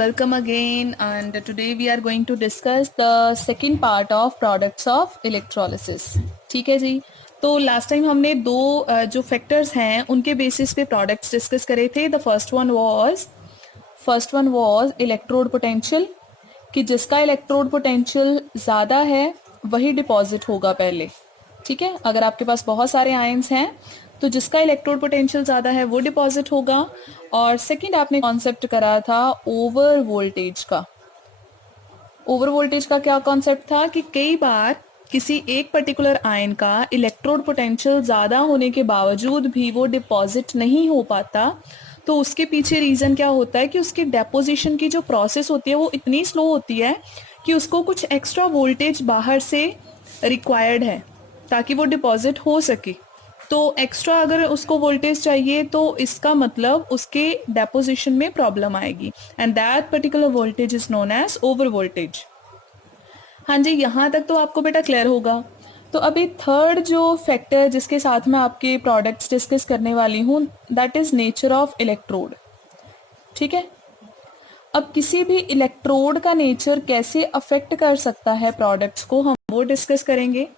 welcome again, and today we are going to discuss the second part of products of electrolysis. ठीक है जी। तो last time हमने दो जो फैक्टर्स हैं उनके बेसिस पे प्रोडक्ट्स डिस्कस करे थे। The first one was electrode potential, कि जिसका इलेक्ट्रोड पोटेंशियल ज़्यादा है वही डिपॉजिट होगा पहले। ठीक है, अगर आपके पास बहुत सारे आयंस हैं तो जिसका इलेक्ट्रोड पोटेंशियल ज़्यादा है वो डिपॉजिट होगा। और सेकंड आपने कॉन्सेप्ट करा था ओवर वोल्टेज का। ओवर वोल्टेज का क्या कॉन्सेप्ट था कि कई बार किसी एक पर्टिकुलर आयन का इलेक्ट्रोड पोटेंशियल ज़्यादा होने के बावजूद भी वो डिपॉजिट नहीं हो पाता, तो उसके पीछे रीज़न क्या होता है कि उसकी डेपोजिशन की जो प्रोसेस होती है वो इतनी स्लो होती है कि उसको कुछ एक्स्ट्रा वोल्टेज बाहर से रिक्वायर्ड है ताकि वो डिपॉजिट हो सके। तो एक्स्ट्रा अगर उसको वोल्टेज चाहिए तो इसका मतलब उसके डेपोजिशन में प्रॉब्लम आएगी, and that particular voltage is known as over voltage. हाँ जी, यहाँ तक तो आपको बेटा क्लियर होगा। तो अभी थर्ड जो फैक्टर जिसके साथ मैं आपके प्रोडक्ट्स डिस्कस करने वाली हूँ, that is nature of electrode. ठीक है, अब किसी भी इलेक्ट्रोड का नेचर कैसे अफेक्ट कर सकता है प्रोडक्ट्स को, हम वो डिस्कस करेंगे।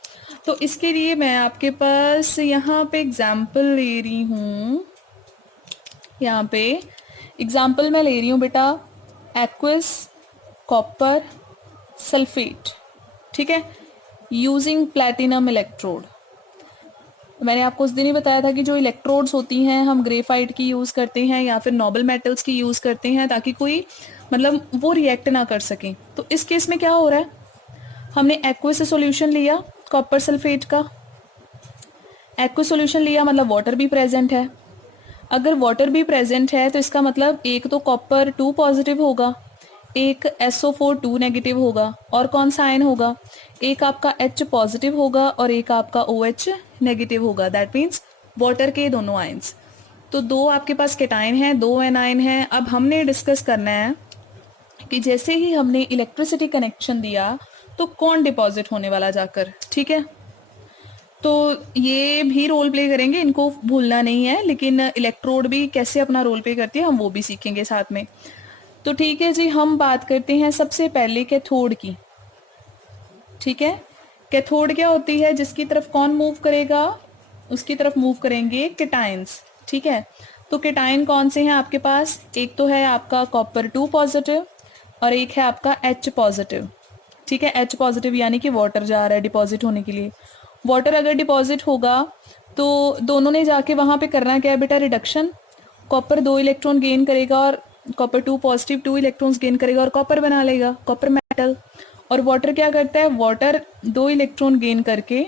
तो इसके लिए मैं आपके पास यहाँ पे एग्जाम्पल ले रही हूँ। यहाँ पे एग्जाम्पल मैं ले रही हूँ बेटा एक्वस कॉपर सल्फेट। ठीक है, यूजिंग प्लैटिनम इलेक्ट्रोड। मैंने आपको उस दिन ही बताया था कि जो इलेक्ट्रोड्स होती हैं हम ग्रेफाइट की यूज़ करते हैं या फिर नोबल मेटल्स की यूज़ करते हैं ताकि कोई मतलब वो रिएक्ट ना कर सकें। तो इस केस में क्या हो रहा है, हमने एक्वस से सॉल्यूशन लिया कॉपर सल्फेट का। एक्वस सॉल्यूशन लिया मतलब वाटर भी प्रेजेंट है। अगर वाटर भी प्रेजेंट है तो इसका मतलब एक तो कॉपर 2 पॉजिटिव होगा, एक SO4 2 नेगेटिव होगा, और कौन सा आयन होगा, एक आपका H पॉजिटिव होगा और एक आपका OH नेगेटिव होगा। दैट मीन्स वाटर के दोनों आयन्स। तो दो आपके पास केटाइन हैं, दो एनाइन हैं। अब हमने डिस्कस करना है कि जैसे ही हमने इलेक्ट्रिसिटी कनेक्शन दिया तो कौन डिपॉजिट होने वाला जाकर। ठीक है, तो ये भी रोल प्ले करेंगे, इनको भूलना नहीं है, लेकिन इलेक्ट्रोड भी कैसे अपना रोल प्ले करती है हम वो भी सीखेंगे साथ में। तो ठीक है जी, हम बात करते हैं सबसे पहले कैथोड की। ठीक है, कैथोड क्या होती है, जिसकी तरफ कौन मूव करेगा, उसकी तरफ मूव करेंगे केटाइंस। ठीक है, तो केटाइन कौन से हैं आपके पास, एक तो है आपका कॉपर 2 पॉजिटिव और एक है आपका H पॉजिटिव। ठीक है, H पॉजिटिव यानी कि वाटर जा रहा है डिपॉजिट होने के लिए। वाटर अगर डिपॉजिट होगा तो दोनों ने जाके वहाँ पे करना क्या है बेटा, रिडक्शन। कॉपर 2 इलेक्ट्रॉन गेन करेगा और कॉपर 2 पॉजिटिव 2 इलेक्ट्रॉन्स गेन करेगा और कॉपर बना लेगा, कॉपर मेटल। और वाटर क्या करता है, वाटर 2 इलेक्ट्रॉन गेन करके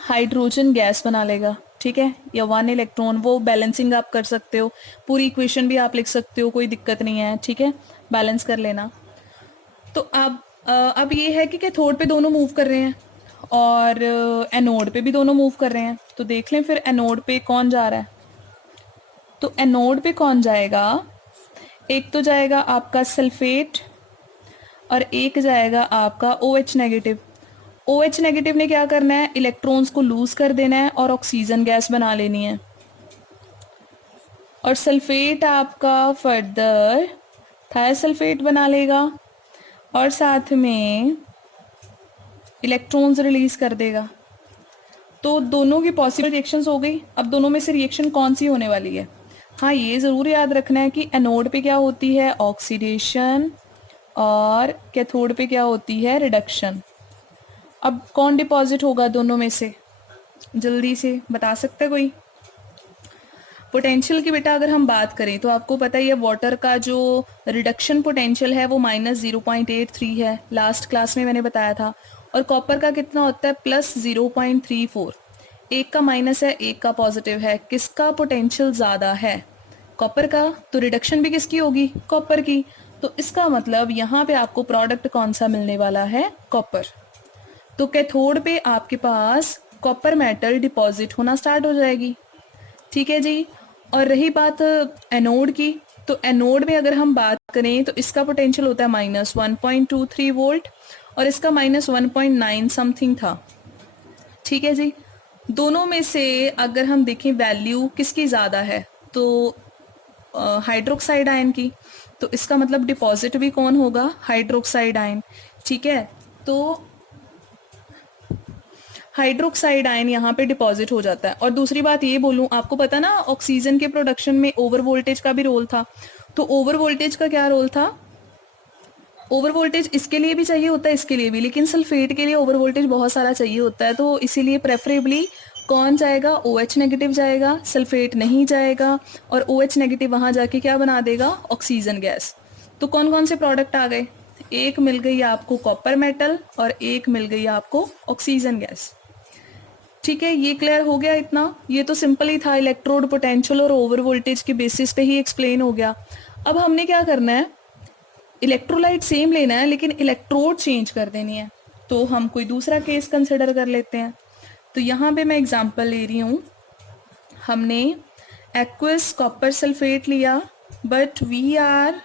हाइड्रोजन गैस बना लेगा। ठीक है, या 1 इलेक्ट्रॉन, वो बैलेंसिंग आप कर सकते हो, पूरी इक्वेशन भी आप लिख सकते हो, कोई दिक्कत नहीं है। ठीक है, बैलेंस कर लेना। तो अब ये है कि कैथोड पे दोनों मूव कर रहे हैं और एनोड पे भी दोनों मूव कर रहे हैं। तो देख लें फिर एनोड पे कौन जा रहा है। तो एनोड पे कौन जाएगा, एक तो जाएगा आपका सल्फेट और एक जाएगा आपका OH नेगेटिव। OH नेगेटिव ने क्या करना है, इलेक्ट्रॉन्स को लूज कर देना है और ऑक्सीजन गैस बना लेनी है। और सल्फेट आपका फर्दर थायोसल्फेट बना लेगा और साथ में इलेक्ट्रॉन्स रिलीज कर देगा। तो दोनों की पॉसिबल रिएक्शंस हो गई। अब दोनों में से रिएक्शन कौन सी होने वाली है, हाँ ये ज़रूर याद रखना है कि एनोड पे क्या होती है, ऑक्सीडेशन, और कैथोड पे क्या होती है, रिडक्शन। अब कौन डिपॉजिट होगा दोनों में से, जल्दी से बता सकते कोई। पोटेंशियल की बेटा अगर हम बात करें तो आपको पता ही है वाटर का जो रिडक्शन पोटेंशियल है वो -0.83 है, लास्ट क्लास में मैंने बताया था। और कॉपर का कितना होता है, +0.34। एक का माइनस है, एक का पॉजिटिव है, किसका पोटेंशियल ज़्यादा है, कॉपर का। तो रिडक्शन भी किसकी होगी, कॉपर की। तो इसका मतलब यहाँ पे आपको प्रोडक्ट कौन सा मिलने वाला है, कॉपर। तो कैथोड पे आपके पास कॉपर मेटल डिपॉजिट होना स्टार्ट हो जाएगी। ठीक है जी। और रही बात एनोड की, तो एनोड में अगर हम बात करें तो इसका पोटेंशियल होता है -1.23 वोल्ट और इसका -1.9 समथिंग था। ठीक है जी, दोनों में से अगर हम देखें वैल्यू किसकी ज़्यादा है, तो हाइड्रोक्साइड आयन की, तो इसका मतलब डिपॉजिट भी कौन होगा, हाइड्रोक्साइड आयन। ठीक है, तो हाइड्रोक्साइड आयन यहाँ पे डिपॉजिट हो जाता है। और दूसरी बात ये बोलूँ, आपको पता ना ऑक्सीजन के प्रोडक्शन में ओवर वोल्टेज का भी रोल था, तो ओवर वोल्टेज का क्या रोल था, ओवर वोल्टेज इसके लिए भी चाहिए होता है, इसके लिए भी, लेकिन सल्फेट के लिए ओवर वोल्टेज बहुत सारा चाहिए होता है, तो इसीलिए प्रेफरेबली कौन जाएगा, OH नेगेटिव जाएगा, सल्फेट नहीं जाएगा, और OH नेगेटिव वहां जाके क्या बना देगा, ऑक्सीजन गैस। तो कौन कौन से प्रोडक्ट आ गए, एक मिल गई आपको कॉपर मेटल और एक मिल गई आपको ऑक्सीजन गैस। ठीक है, ये क्लियर हो गया इतना, ये तो सिंपल ही था, इलेक्ट्रोड पोटेंशियल और ओवर वोल्टेज के बेसिस पे ही एक्सप्लेन हो गया। अब हमने क्या करना है, इलेक्ट्रोलाइट सेम लेना है लेकिन इलेक्ट्रोड चेंज कर देनी है, तो हम कोई दूसरा केस कंसिडर कर लेते हैं। तो यहाँ पे मैं एग्जांपल ले रही हूँ, हमने एक्वस कॉपर सल्फेट लिया, but we are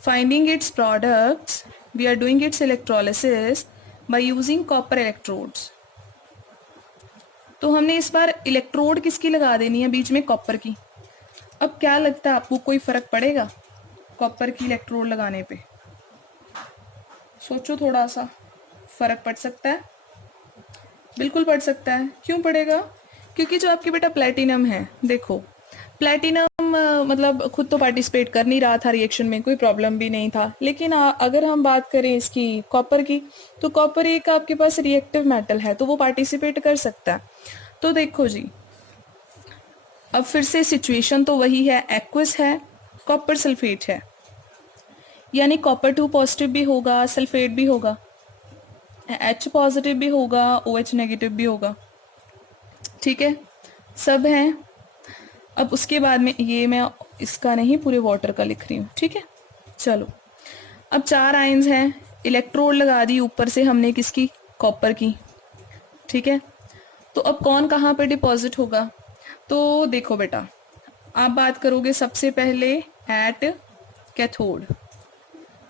finding its products, we are doing its electrolysis by using copper electrodes. तो हमने इस बार इलेक्ट्रोड किसकी लगा देनी है, बीच में कॉपर की। अब क्या लगता है आपको, कोई फर्क पड़ेगा कॉपर की इलेक्ट्रोड लगाने पे, सोचो थोड़ा सा, फर्क पड़ सकता है, बिल्कुल पड़ सकता है। क्यों पड़ेगा, क्योंकि जो आपके बेटा प्लेटिनम है, देखो प्लेटिनम मतलब खुद तो पार्टिसिपेट कर नहीं रहा था रिएक्शन में, कोई प्रॉब्लम भी नहीं था, लेकिन अगर हम बात करें इसकी कॉपर की, तो कॉपर एक आपके पास रिएक्टिव मेटल है, तो वो पार्टिसिपेट कर सकता है। तो देखो जी, अब फिर से सिचुएशन तो वही है, एक्वस है, कॉपर सल्फेट है, यानी कॉपर 2 पॉजिटिव भी होगा, सल्फेट भी होगा, H पॉजिटिव भी होगा, OH नेगेटिव भी होगा। ठीक है, सब हैं। अब उसके बाद में ये मैं इसका नहीं, पूरे वाटर का लिख रही हूँ। ठीक है, चलो, अब 4 आयंस हैं, इलेक्ट्रोड लगा दी ऊपर से हमने किसकी, कॉपर की। ठीक है, तो अब कौन कहाँ पर डिपॉजिट होगा, तो देखो बेटा, आप बात करोगे सबसे पहले एट कैथोड,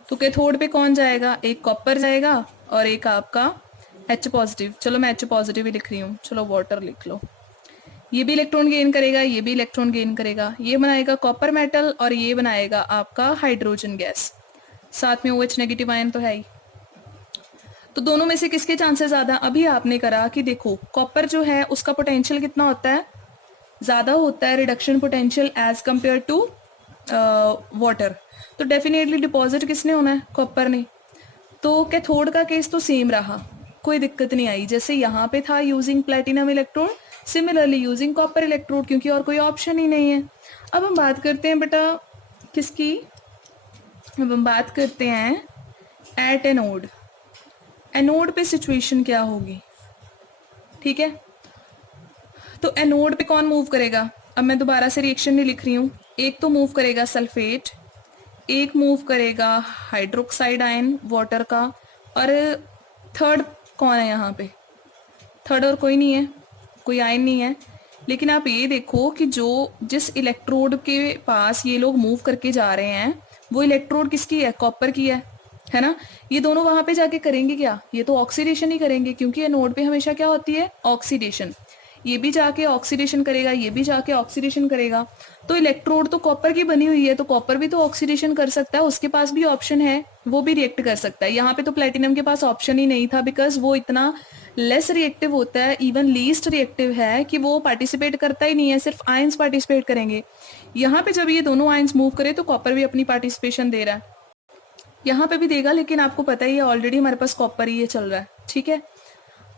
तो कैथोड पे कौन जाएगा, एक कॉपर जाएगा और एक आपका H पॉजिटिव। चलो मैं H पॉजिटिव ही लिख रही हूँ, चलो वाटर लिख लो। ये भी इलेक्ट्रॉन गेन करेगा, ये भी इलेक्ट्रॉन गेन करेगा, ये बनाएगा कॉपर मेटल और ये बनाएगा आपका हाइड्रोजन गैस, साथ में OH नेगेटिव आयन तो है ही। तो दोनों में से किसके चांसेस ज्यादा, अभी आपने करा कि देखो कॉपर जो है उसका पोटेंशियल कितना होता है, ज्यादा होता है reduction potential as compare to water, तो डेफिनेटली डिपॉजिट किसने होना है, कॉपर ने। तो कैथोड का केस तो सेम रहा, कोई दिक्कत नहीं आई, जैसे यहाँ पे था using platinum electrode, similarly using copper electrode, क्योंकि और कोई ऑप्शन ही नहीं है। अब हम बात करते हैं बेटा किसकी, अब हम बात करते हैं एट एनोड। एनोड पे सिचुएशन क्या होगी, ठीक है, तो एनोड पे कौन मूव करेगा, अब मैं दोबारा से रिएक्शन नहीं लिख रही हूँ, एक तो मूव करेगा सल्फेट, एक मूव करेगा हाइड्रोक्साइड आयन वाटर का, और थर्ड कौन है यहाँ पे, थर्ड और कोई नहीं है, कोई आयन नहीं है। लेकिन आप ये देखो कि जो जिस इलेक्ट्रोड के पास ये लोग मूव करके जा रहे हैं, वो इलेक्ट्रोड किसकी है, कॉपर की है ना। ये दोनों वहां पे जाके करेंगे क्या, ये तो ऑक्सीडेशन ही करेंगे, क्योंकि एनोड पे हमेशा क्या होती है, ऑक्सीडेशन। ये भी जाके ऑक्सीडेशन करेगा, ये भी जाके ऑक्सीडेशन करेगा, तो इलेक्ट्रोड तो कॉपर की बनी हुई है, तो कॉपर भी तो ऑक्सीडेशन कर सकता है, उसके पास भी ऑप्शन है, वो भी रिएक्ट कर सकता है। यहाँ पे तो प्लेटिनम के पास ऑप्शन ही नहीं था, बिकॉज वो इतना लेस रिएक्टिव होता है, इवन लीस्ट रिएक्टिव है, कि वो पार्टिसिपेट करता ही नहीं है, सिर्फ आयंस पार्टिसिपेट करेंगे। यहाँ पे जब ये दोनों आयंस मूव करे तो कॉपर भी अपनी पार्टिसिपेशन दे रहा है, यहाँ पे भी देगा, लेकिन आपको पता ही है ऑलरेडी हमारे पास कॉपर ही ये चल रहा है। ठीक है,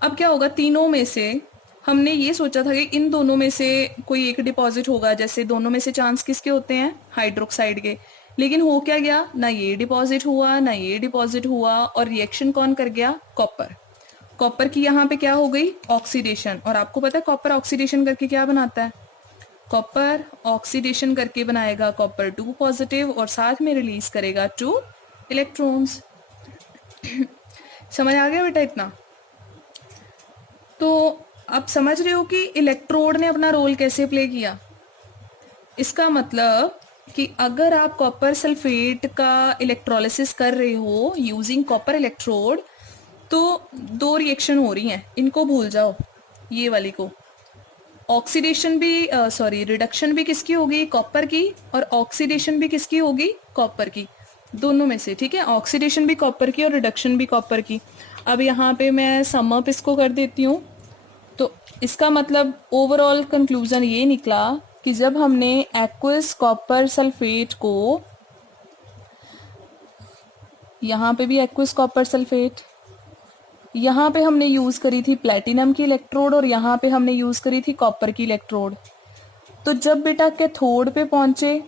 अब क्या होगा, तीनों में से हमने ये सोचा था कि इन दोनों में से कोई एक डिपॉजिट होगा, जैसे दोनों में से चांस किसके होते हैं, हाइड्रोक्साइड के, लेकिन हो क्या गया, ना ये डिपॉजिट हुआ ना ये डिपॉजिट हुआ, और रिएक्शन कौन कर गया, कॉपर। कॉपर की यहाँ पे क्या हो गई, ऑक्सीडेशन, और आपको पता है कॉपर ऑक्सीडेशन करके क्या बनाता है, कॉपर ऑक्सीडेशन करके बनाएगा कॉपर 2 पॉजिटिव और साथ में रिलीज करेगा 2 इलेक्ट्रॉन्स। समझ आ गया बेटा इतना, तो आप समझ रहे हो कि इलेक्ट्रोड ने अपना रोल कैसे प्ले किया। इसका मतलब कि अगर आप कॉपर सल्फेट का इलेक्ट्रोलिसिस कर रहे हो यूजिंग कॉपर इलेक्ट्रोड, तो 2 रिएक्शन हो रही हैं, इनको भूल जाओ, ये वाली को, ऑक्सीडेशन भी सॉरी रिडक्शन भी किसकी होगी, कॉपर की, और ऑक्सीडेशन भी किसकी होगी, कॉपर की, दोनों में से, ठीक है। ऑक्सीडेशन भी कॉपर की और रिडक्शन भी कॉपर की। अब यहाँ पे मैं सम अप इसको कर देती हूँ। तो इसका मतलब ओवरऑल कंक्लूजन ये निकला कि जब हमने एक्वस कॉपर सल्फेट को, यहाँ पे भी एक्वस कॉपर सल्फेट, यहाँ पे हमने यूज़ करी थी प्लेटिनम की इलेक्ट्रोड और यहाँ पे हमने यूज़ करी थी कॉपर की इलेक्ट्रोड। तो जब बेटा कैथोड पे पहुँचे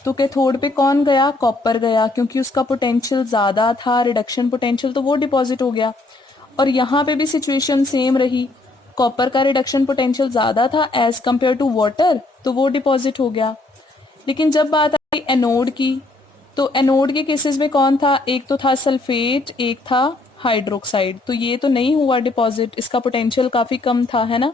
तो कैथोड पे कौन गया, कॉपर गया, क्योंकि उसका पोटेंशियल ज़्यादा था, रिडक्शन पोटेंशियल, तो वो डिपॉजिट हो गया। और यहाँ पे भी सिचुएशन सेम रही, कॉपर का रिडक्शन पोटेंशियल ज़्यादा था एज़ कम्पेयर टू वाटर, तो वो डिपॉजिट हो गया। लेकिन जब बात आई एनोड की, तो एनोड के केसेस में कौन था, एक तो था सल्फेट, एक था हाइड्रोक्साइड, तो ये तो नहीं हुआ डिपॉजिट, इसका पोटेंशियल काफ़ी कम था, है ना।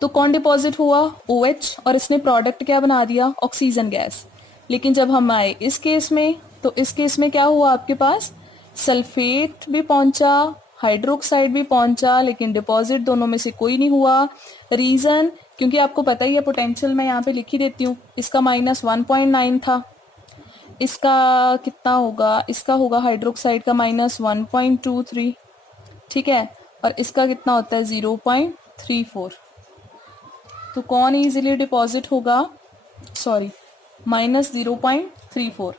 तो कौन डिपॉजिट हुआ, OH, और इसने प्रोडक्ट क्या बना दिया, ऑक्सीजन गैस। लेकिन जब हम आए इस केस में, तो इस केस में क्या हुआ, आपके पास सल्फेट भी पहुंचा, हाइड्रोक्साइड भी पहुंचा, लेकिन डिपॉजिट दोनों में से कोई नहीं हुआ। रीज़न, क्योंकि आपको पता ही है पोटेंशियल मैं यहाँ पे लिख ही देती हूँ, इसका -1.9 था, इसका कितना होगा, इसका होगा हाइड्रोक्साइड का -1.23, ठीक है, और इसका कितना होता है 0.34। तो कौन इजीली डिपॉजिट होगा, सॉरी -0.34,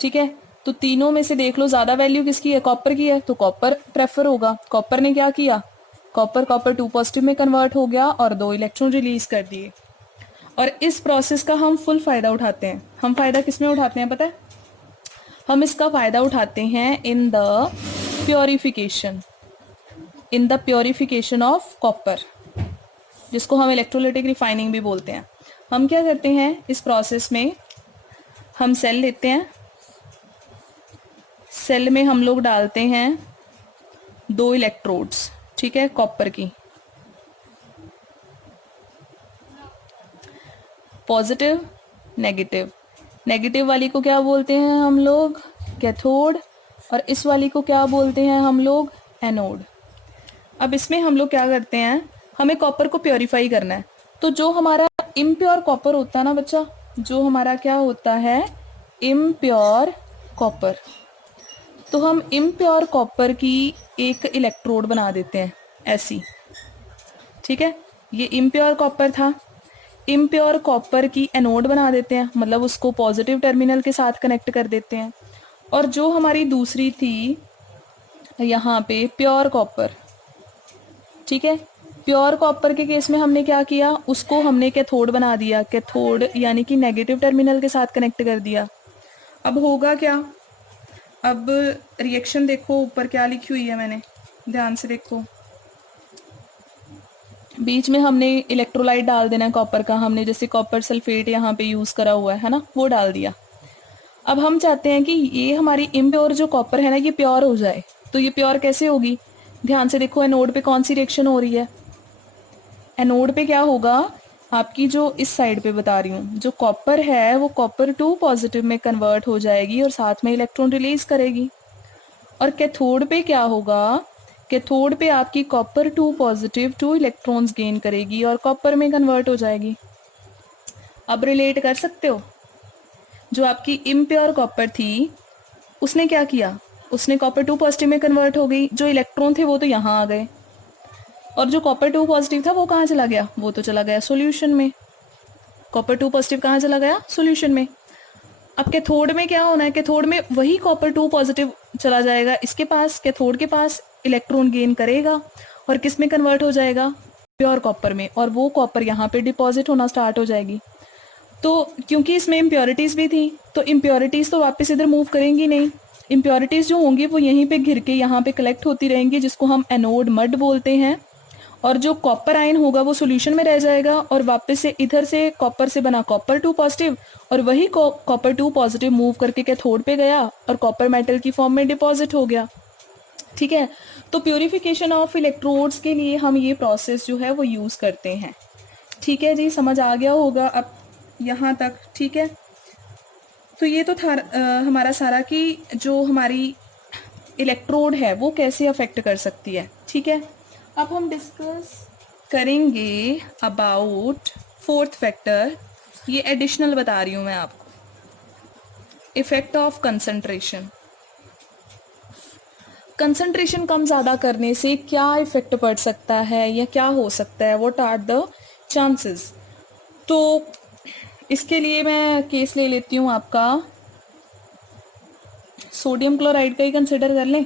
ठीक है। तो तीनों में से देख लो ज़्यादा वैल्यू किसकी है, कॉपर की है, तो कॉपर प्रेफर होगा। कॉपर ने क्या किया, कॉपर 2 पॉजिटिव में कन्वर्ट हो गया और 2 इलेक्ट्रॉन रिलीज कर दिए। और इस प्रोसेस का हम फुल फ़ायदा उठाते हैं। हम फ़ायदा किस में उठाते हैं पता है, हम इसका फ़ायदा उठाते हैं in the purification of copper, जिसको हम इलेक्ट्रोलाइटिक रिफाइनिंग भी बोलते हैं। हम क्या करते हैं इस प्रोसेस में, हम सेल लेते हैं, सेल में हम लोग डालते हैं 2 इलेक्ट्रोड्स, ठीक है, कॉपर की, पॉजिटिव नेगेटिव। नेगेटिव वाली को क्या बोलते हैं हम लोग, कैथोड, और इस वाली को क्या बोलते हैं हम लोग, एनोड। अब इसमें हम लोग क्या करते हैं, हमें कॉपर को प्योरीफाई करना है। तो जो हमारा इम्प्योर कॉपर होता है ना बच्चा, जो हमारा क्या होता है, इम्प्योर कॉपर, तो हम इम्प्योर कॉपर की एक इलेक्ट्रोड बना देते हैं ऐसी, ठीक है। ये इम्प्योर कॉपर था, इम्प्योर कॉपर की एनोड बना देते हैं, मतलब उसको पॉजिटिव टर्मिनल के साथ कनेक्ट कर देते हैं। और जो हमारी दूसरी थी यहाँ पे प्योर कॉपर, ठीक है, प्योर कॉपर के केस में हमने क्या किया, उसको हमने कैथोड बना दिया, कैथोड यानी कि नेगेटिव टर्मिनल के साथ कनेक्ट कर दिया। अब होगा क्या, अब रिएक्शन देखो ऊपर क्या लिखी हुई है मैंने, ध्यान से देखो, बीच में हमने इलेक्ट्रोलाइट डाल देना है कॉपर का, हमने जैसे कॉपर सल्फेट यहाँ पे यूज़ करा हुआ है ना, वो डाल दिया। अब हम चाहते हैं कि ये हमारी इम्प्योर जो कॉपर है ना, ये प्योर हो जाए। तो ये प्योर कैसे होगी, ध्यान से देखो, एनोड पे कौन सी रिएक्शन हो रही है, एनोड पे क्या होगा, आपकी जो इस साइड पे बता रही हूँ, जो कॉपर है वो कॉपर 2 पॉजिटिव में कन्वर्ट हो जाएगी और साथ में इलेक्ट्रॉन रिलीज करेगी। और कैथोड पे क्या होगा, कैथोड पे आपकी कॉपर 2 पॉजिटिव 2 इलेक्ट्रॉन्स गेन करेगी और कॉपर में कन्वर्ट हो जाएगी। अब रिलेट कर सकते हो, जो आपकी इम्प्योर कॉपर थी उसने क्या किया, उसने कॉपर 2 पॉजिटिव में कन्वर्ट हो गई, जो इलेक्ट्रॉन थे वो तो यहाँ आ गए, और जो कॉपर 2 पॉजिटिव था वो कहाँ चला गया, वो तो चला गया सॉल्यूशन में। कॉपर 2 पॉजिटिव कहाँ चला गया, सॉल्यूशन में। अब कैथोड में क्या होना है, कैथोड में वही कॉपर 2 पॉजिटिव चला जाएगा इसके पास, कैथोड के पास इलेक्ट्रॉन गेन करेगा और किस में कन्वर्ट हो जाएगा, प्योर कॉपर में, और वो कॉपर यहाँ पे डिपॉजिट होना स्टार्ट हो जाएगी। तो क्योंकि इसमें इम्प्योरिटीज़ भी थी, तो इम्प्योरिटीज़ तो वापस इधर मूव करेंगी नहीं, इम्प्योरिटीज़ जो होंगी वो यहीं पे घिर के यहाँ पे कलेक्ट होती रहेंगी, जिसको हम एनोड मड बोलते हैं। और जो कॉपर आयन होगा वो सॉल्यूशन में रह जाएगा और वापस से इधर से कॉपर से बना कॉपर 2 पॉजिटिव, और वही कॉपर 2 पॉजिटिव मूव करके कैथोड पे गया और कॉपर मेटल की फॉर्म में डिपॉजिट हो गया, ठीक है। तो प्योरिफिकेशन ऑफ इलेक्ट्रोड्स के लिए हम ये प्रोसेस जो है वो यूज़ करते हैं, ठीक है जी, समझ आ गया होगा अब यहाँ तक, ठीक है। तो ये तो था हमारा सारा कि जो हमारी इलेक्ट्रोड है वो कैसे अफेक्ट कर सकती है, ठीक है। अब हम डिस्कस करेंगे अबाउट फोर्थ फैक्टर, ये एडिशनल बता रही हूँ मैं आपको, इफेक्ट ऑफ कंसंट्रेशन। कंसंट्रेशन कम ज़्यादा करने से क्या इफेक्ट पड़ सकता है या क्या हो सकता है, व्हाट आर द चांसेस। तो इसके लिए मैं केस ले लेती हूँ आपका, सोडियम क्लोराइड का ही कंसिडर कर लें,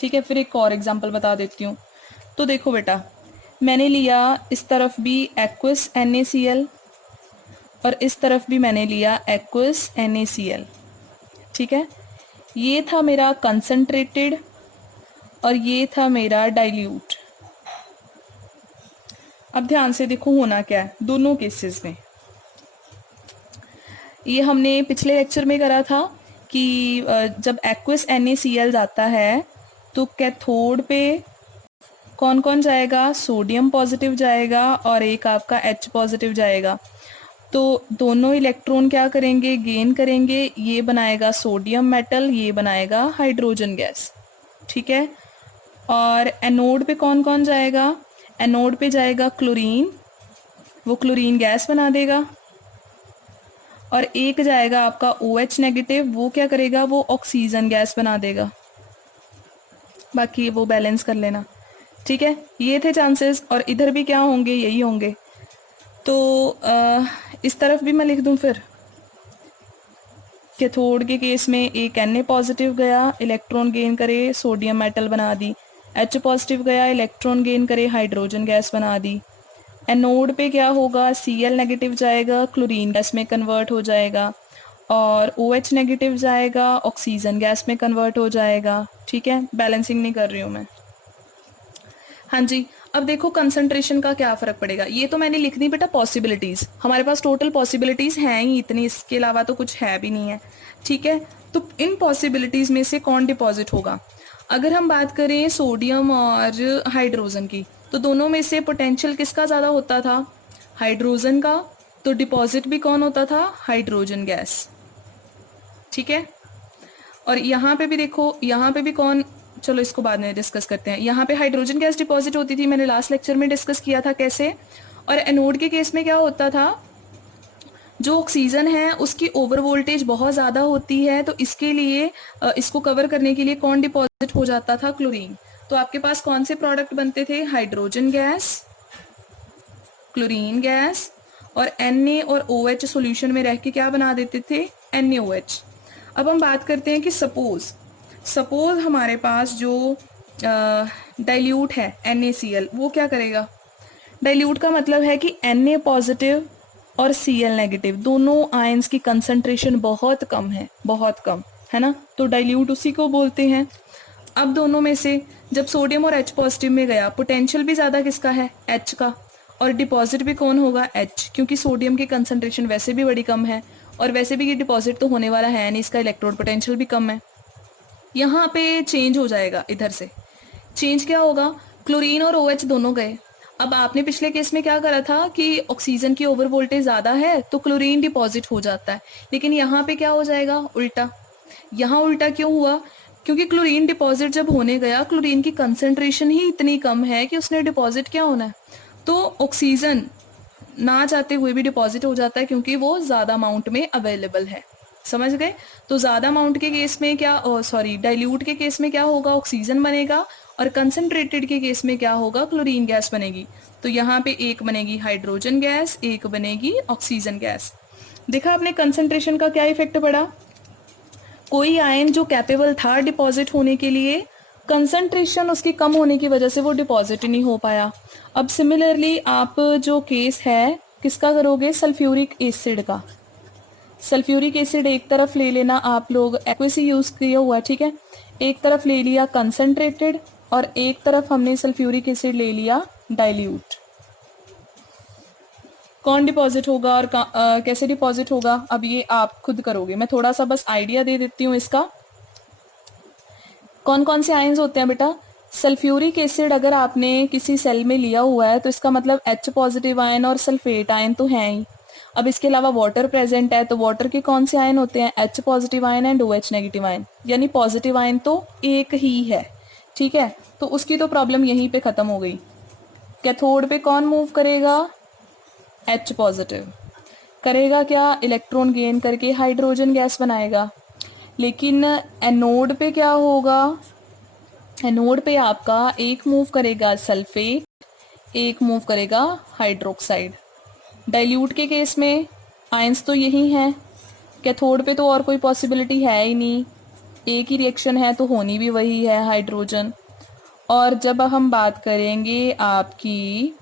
ठीक है। फिर एक और एग्जांपल बता देती हूँ। तो देखो बेटा, मैंने लिया इस तरफ भी एक्वस NaCl और इस तरफ भी मैंने लिया एक्वस NaCl, ठीक है। ये था मेरा कंसंट्रेटेड और ये था मेरा डाइल्यूट। अब ध्यान से देखो होना क्या है दोनों केसेस में। ये हमने पिछले लेक्चर में करा था कि जब एक्वस NaCl जाता है तो कैथोड पे कौन कौन जाएगा, सोडियम पॉजिटिव जाएगा और एक आपका H पॉजिटिव जाएगा। तो दोनों इलेक्ट्रॉन क्या करेंगे, गेन करेंगे, ये बनाएगा सोडियम मेटल, ये बनाएगा हाइड्रोजन गैस, ठीक है। और एनोड पे कौन कौन जाएगा, एनोड पे जाएगा क्लोरीन, वो क्लोरीन गैस बना देगा। और एक जाएगा आपका OH नेगेटिव, वो क्या करेगा, वो ऑक्सीजन गैस बना देगा। बाकी वो बैलेंस कर लेना, ठीक है। ये थे चांसेस, और इधर भी क्या होंगे, यही होंगे। तो इस तरफ भी मैं लिख दूं फिर, कैथोड के केस में एक Na पॉजिटिव गया, इलेक्ट्रॉन गेन करे, सोडियम मेटल बना दी। H पॉजिटिव गया, इलेक्ट्रॉन गेन करे, हाइड्रोजन गैस बना दी। एनोड पे क्या होगा, Cl नेगेटिव जाएगा, क्लोरीन गैस में कन्वर्ट हो जाएगा, और OH नेगेटिव जाएगा, ऑक्सीजन गैस में कन्वर्ट हो जाएगा, ठीक है। बैलेंसिंग नहीं कर रही हूँ मैं, हाँ जी। अब देखो कंसंट्रेशन का क्या फ़र्क पड़ेगा, ये तो मैंने लिख दी बेटा पॉसिबिलिटीज़, हमारे पास टोटल पॉसिबिलिटीज़ हैं ही इतनी, इसके अलावा तो कुछ है भी नहीं है, ठीक है। तो इन पॉसिबिलिटीज़ में से कौन डिपॉजिट होगा। अगर हम बात करें सोडियम और हाइड्रोजन की, तो दोनों में से पोटेंशियल किसका ज़्यादा होता था, हाइड्रोजन का। तो डिपॉजिट भी कौन होता था, हाइड्रोजन गैस, ठीक है। और यहाँ पे भी देखो, यहाँ पे भी कौन, चलो इसको बाद में डिस्कस करते हैं। यहाँ पे हाइड्रोजन गैस डिपॉजिट होती थी, मैंने लास्ट लेक्चर में डिस्कस किया था कैसे। और एनोड के केस में क्या होता था, जो ऑक्सीजन है उसकी ओवर वोल्टेज बहुत ज़्यादा होती है, तो इसके लिए इसको कवर करने के लिए कौन डिपॉजिट हो जाता था, क्लोरीन। तो आपके पास कौन से प्रोडक्ट बनते थे, हाइड्रोजन गैस, क्लोरीन गैस, और Na और OH सॉल्यूशन में रह के क्या बना देते थे, NaOH। अब हम बात करते हैं कि सपोज हमारे पास जो डाइल्यूट है NaCl, वो क्या करेगा। डाइल्यूट का मतलब है कि Na पॉजिटिव और Cl नेगेटिव दोनों आयंस की कंसंट्रेशन बहुत कम है, बहुत कम है ना, तो डाइल्यूट उसी को बोलते हैं। अब दोनों में से जब सोडियम और H पॉजिटिव में गया, पोटेंशियल भी ज़्यादा किसका है, H का, और डिपॉजिट भी कौन होगा, H, क्योंकि सोडियम की कंसंट्रेशन वैसे भी बड़ी कम है, और वैसे भी ये डिपॉजिट तो होने वाला है नहीं, इसका इलेक्ट्रोड पोटेंशियल भी कम है। यहाँ पे चेंज हो जाएगा, इधर से चेंज क्या होगा, क्लोरीन और OH दोनों गए। अब आपने पिछले केस में क्या करा था कि ऑक्सीजन की ओवर वोल्टेज ज़्यादा है तो क्लोरीन डिपॉजिट हो जाता है, लेकिन यहाँ पे क्या हो जाएगा, उल्टा। यहाँ उल्टा क्यों हुआ, क्योंकि क्लोरीन डिपॉजिट जब होने गया, क्लोरीन की कंसंट्रेशन ही इतनी कम है कि उसने डिपॉजिट क्या होना है, तो ऑक्सीजन ना चाहते हुए भी डिपॉजिट हो जाता है, क्योंकि वो ज़्यादा अमाउंट में अवेलेबल है, समझ गए। तो ज़्यादा अमाउंट के केस में क्या, सॉरी डाइल्यूट के केस में क्या होगा, ऑक्सीजन बनेगा, और कंसंट्रेटेड के केस में क्या होगा, क्लोरीन गैस बनेगी। तो यहाँ पे एक बनेगी हाइड्रोजन गैस, एक बनेगी ऑक्सीजन गैस। देखा आपने कंसंट्रेशन का क्या इफेक्ट पड़ा, कोई आयन जो कैपेबल था डिपॉजिट होने के लिए, कंसंट्रेशन उसकी कम होने की वजह से वो डिपॉजिट ही नहीं हो पाया। अब सिमिलरली आप जो केस है किसका करोगे, सल्फ्यूरिक एसिड का। सल्फ्यूरिक एसिड एक तरफ ले लेना, आप लोग एक्वस ही यूज़ किया हुआ, ठीक है। एक तरफ ले लिया कंसंट्रेटेड, और एक तरफ हमने सल्फ्यूरिक एसिड ले लिया डाइल्यूट। कौन डिपॉजिट होगा और कैसे डिपॉजिट होगा, अब ये आप खुद करोगे, मैं थोड़ा सा बस आइडिया दे देती हूँ इसका। कौन कौन से आयंस होते हैं बेटा, सल्फ्यूरिक एसिड अगर आपने किसी सेल में लिया हुआ है तो इसका मतलब H पॉजिटिव आयन और सल्फेट आयन तो हैं ही। अब इसके अलावा वाटर प्रेजेंट है, तो वाटर के कौन से आयन होते हैं, H positive ion and OH negative ion, यानी पॉजिटिव आयन तो एक ही है, ठीक है। तो उसकी तो प्रॉब्लम यहीं पे ख़त्म हो गई। कैथोड पे कौन मूव करेगा? H पॉजिटिव करेगा क्या? इलेक्ट्रॉन गेन करके हाइड्रोजन गैस बनाएगा। लेकिन एनोड पे क्या होगा? एनोड पे आपका एक मूव करेगा सल्फेट, एक मूव करेगा हाइड्रोक्साइड। डाइल्यूट के केस में आयंस तो यही हैं, कैथोड पे तो और कोई पॉसिबिलिटी है ही नहीं, एक ही रिएक्शन है तो होनी भी वही है, हाइड्रोजन। और जब हम बात करेंगे आपकी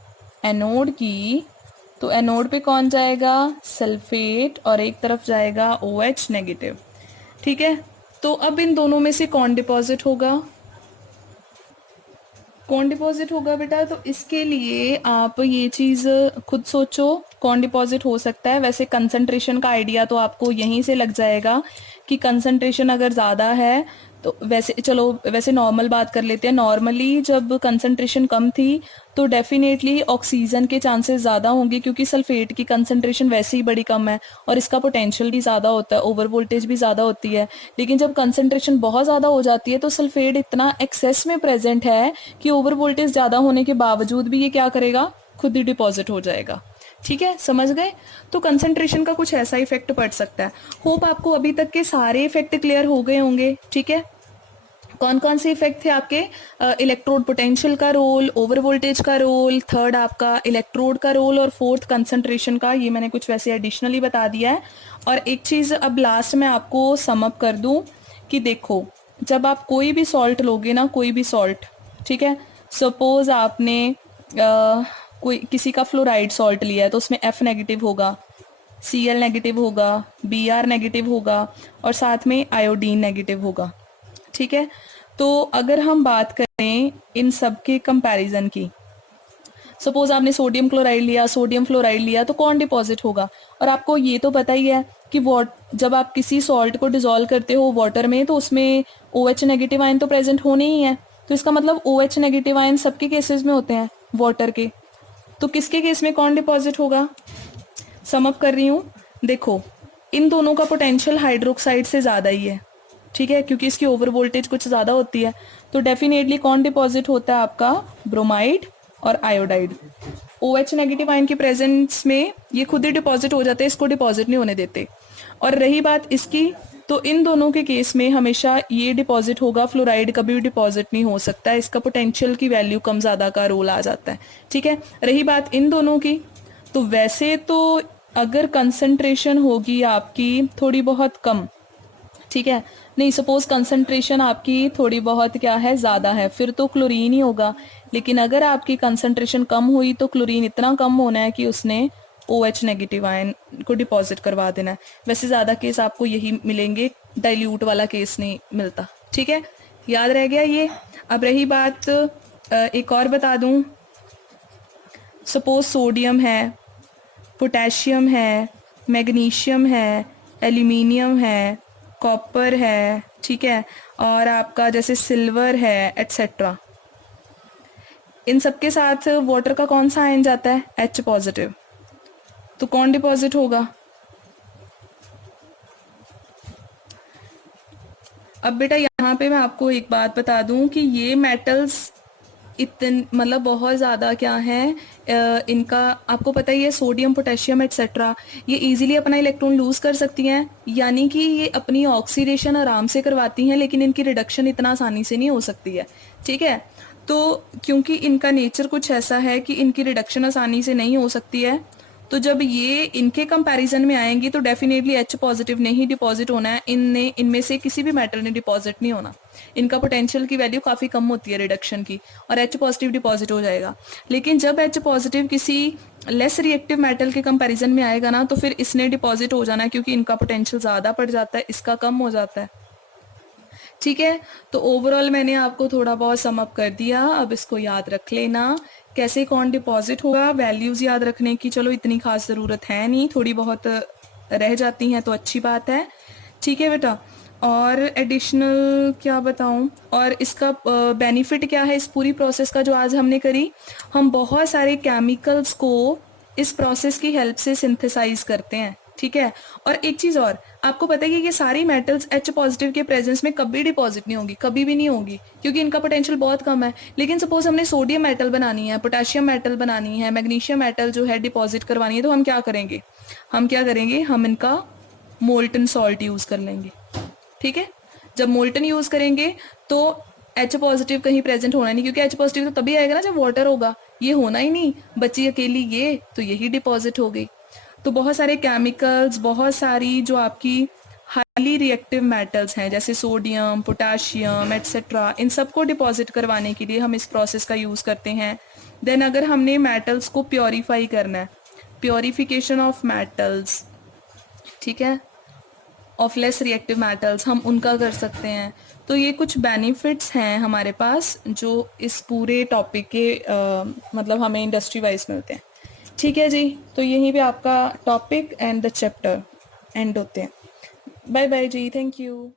एनोड की, तो एनोड पे कौन जाएगा? सल्फेट, और एक तरफ जाएगा OH नेगेटिव। ठीक है, तो अब इन दोनों में से कौन डिपॉजिट होगा? कौन डिपॉजिट होगा बेटा? तो इसके लिए आप ये चीज़ खुद सोचो, कौन डिपॉजिट हो सकता है। वैसे कंसंट्रेशन का आइडिया तो आपको यहीं से लग जाएगा कि कंसंट्रेशन अगर ज़्यादा है तो वैसे चलो, वैसे नॉर्मल बात कर लेते हैं। नॉर्मली जब कंसंट्रेशन कम थी तो डेफिनेटली ऑक्सीजन के चांसेस ज़्यादा होंगे, क्योंकि सल्फेट की कंसंट्रेशन वैसे ही बड़ी कम है और इसका पोटेंशियल भी ज़्यादा होता है, ओवर वोल्टेज भी ज़्यादा होती है। लेकिन जब कंसंट्रेशन बहुत ज़्यादा हो जाती है तो सल्फेट इतना एक्सेस में प्रेजेंट है कि ओवर वोल्टेज ज़्यादा होने के बावजूद भी ये क्या करेगा? खुद ही डिपॉजिट हो जाएगा। ठीक है, समझ गए? तो कंसंट्रेशन का कुछ ऐसा इफेक्ट पड़ सकता है। होप आपको अभी तक के सारे इफेक्ट क्लियर हो गए होंगे। ठीक है, कौन कौन से इफेक्ट थे आपके? इलेक्ट्रोड पोटेंशियल का रोल, ओवर वोल्टेज का रोल, थर्ड आपका इलेक्ट्रोड का रोल, और फोर्थ कंसंट्रेशन का। ये मैंने कुछ वैसे एडिशनली बता दिया है। और एक चीज़ अब लास्ट में आपको सम अप कर दूं कि देखो, जब आप कोई भी सॉल्ट लोगे ना, कोई भी सॉल्ट, ठीक है, सपोज आपने कोई किसी का फ्लोराइड सॉल्ट लिया है तो उसमें F नेगेटिव होगा, Cl नेगेटिव होगा, Br नेगेटिव होगा, और साथ में आयोडीन नेगेटिव होगा। ठीक है, तो अगर हम बात करें इन सब के कंपैरिजन की, सपोज आपने सोडियम क्लोराइड लिया, सोडियम फ्लोराइड लिया, तो कौन डिपॉजिट होगा? और आपको ये तो पता ही है कि जब आप किसी सॉल्ट को डिजोल्व करते हो वाटर में तो उसमें OH नेगेटिव आयन तो प्रेजेंट होने ही है। तो इसका मतलब OH नेगेटिव आयन सबके केसेस में होते हैं वाटर के। तो किसके केस में कौन डिपॉजिट होगा? सम अप कर रही हूँ। देखो, इन दोनों का पोटेंशियल हाइड्रोक्साइड से ज़्यादा ही है। ठीक है, क्योंकि इसकी ओवर वोल्टेज कुछ ज़्यादा होती है। तो डेफिनेटली कौन डिपॉजिट होता है? आपका ब्रोमाइड और आयोडाइड। OH नेगेटिव आयन की प्रेजेंस में ये खुद ही डिपॉजिट हो जाते हैं, इसको डिपॉजिट नहीं होने देते। और रही बात इसकी, तो इन दोनों के केस में हमेशा ये डिपॉजिट होगा, फ्लोराइड कभी भी डिपॉजिट नहीं हो सकता है, इसका पोटेंशियल की वैल्यू कम ज़्यादा का रोल आ जाता है। ठीक है, रही बात इन दोनों की, तो वैसे तो अगर कंसंट्रेशन होगी आपकी थोड़ी बहुत कम, ठीक है, नहीं सपोज कंसंट्रेशन आपकी थोड़ी बहुत क्या है, ज़्यादा है, फिर तो क्लोरीन ही होगा। लेकिन अगर आपकी कंसंट्रेशन कम हुई तो क्लोरीन इतना कम होना है कि उसने OH नेगेटिव आयन को डिपॉजिट करवा देना है। वैसे ज़्यादा केस आपको यही मिलेंगे, डाइल्यूट वाला केस नहीं मिलता। ठीक है, याद रह गया ये। अब रही बात, एक और बता दूं, सपोज सोडियम है, पोटेशियम है, मैग्नीशियम है, एल्यूमिनियम है, कॉपर है, ठीक है, और आपका जैसे सिल्वर है, एटसेट्रा। इन सब के साथ वाटर का कौन सा आयन जाता है? H positive. तो कौन डिपॉजिट होगा? अब बेटा यहाँ पे मैं आपको एक बात बता दूं कि ये मेटल्स इतन मतलब बहुत ज़्यादा क्या है, इनका आपको पता ही है, सोडियम, पोटेशियम एटसेट्रा, ये इजीली अपना इलेक्ट्रॉन लूज कर सकती हैं, यानी कि ये अपनी ऑक्सीडेशन आराम से करवाती हैं, लेकिन इनकी रिडक्शन इतना आसानी से नहीं हो सकती है। ठीक है, तो क्योंकि इनका नेचर कुछ ऐसा है कि इनकी रिडक्शन आसानी से नहीं हो सकती है, तो जब ये इनके कंपैरिजन में आएंगी तो डेफिनेटली H पॉजिटिव ने ही डिपॉजिट होना है, इनमें से किसी भी मेटल ने डिपॉजिट नहीं होना। इनका पोटेंशियल की वैल्यू काफ़ी कम होती है रिडक्शन की, और H पॉजिटिव डिपॉजिट हो जाएगा। लेकिन जब H पॉजिटिव किसी लेस रिएक्टिव मेटल के कंपैरिजन में आएगा ना, तो फिर इसने डिपॉजिट हो जाना है, क्योंकि इनका पोटेंशियल ज़्यादा पड़ जाता है, इसका कम हो जाता है। ठीक है, तो ओवरऑल मैंने आपको थोड़ा बहुत सम अप कर दिया। अब इसको याद रख लेना, कैसे कौन डिपॉजिट होगा, वैल्यूज़ याद रखने की चलो इतनी खास ज़रूरत है नहीं, थोड़ी बहुत रह जाती हैं तो अच्छी बात है। ठीक है बेटा, और एडिशनल क्या बताऊं, और इसका बेनिफिट क्या है इस पूरी प्रोसेस का जो आज हमने करी? हम बहुत सारे केमिकल्स को इस प्रोसेस की हेल्प से सिंथेसाइज करते हैं। ठीक है। और एक चीज और, आपको पता है कि ये सारी मेटल्स H पॉजिटिव के प्रेजेंस में कभी डिपॉजिट नहीं होगी, कभी भी नहीं होगी, क्योंकि इनका पोटेंशियल बहुत कम है। लेकिन सपोज हमने सोडियम मेटल बनानी है, पोटेशियम मेटल बनानी है, मैग्नीशियम मेटल जो है डिपॉजिट करवानी है, तो हम क्या करेंगे, हम इनका मोल्टन सॉल्ट यूज कर लेंगे। ठीक है, जब मोल्टन यूज करेंगे तो H पॉजिटिव कहीं प्रेजेंट होना नहीं, क्योंकि H पॉजिटिव तो तभी आएगा ना जब वाटर होगा, ये होना ही नहीं, बची अकेली ये, तो यही डिपॉजिट हो गई। तो बहुत सारे केमिकल्स, बहुत सारी जो आपकी हाईली रिएक्टिव मेटल्स हैं जैसे सोडियम, पोटाशियम एटसेट्रा, इन सबको डिपॉजिट करवाने के लिए हम इस प्रोसेस का यूज़ करते हैं। देन अगर हमने मेटल्स को प्योरीफाई करना है, प्योरीफिकेशन ऑफ मेटल्स, ठीक है, ऑफ लेस रिएक्टिव मेटल्स, हम उनका कर सकते हैं। तो ये कुछ बेनिफिट्स हैं हमारे पास जो इस पूरे टॉपिक के मतलब हमें इंडस्ट्री वाइज मिलते हैं। ठीक है जी, तो यहीं पे आपका topic and the chapter end होते हैं। बाय बाय जी, थैंक यू।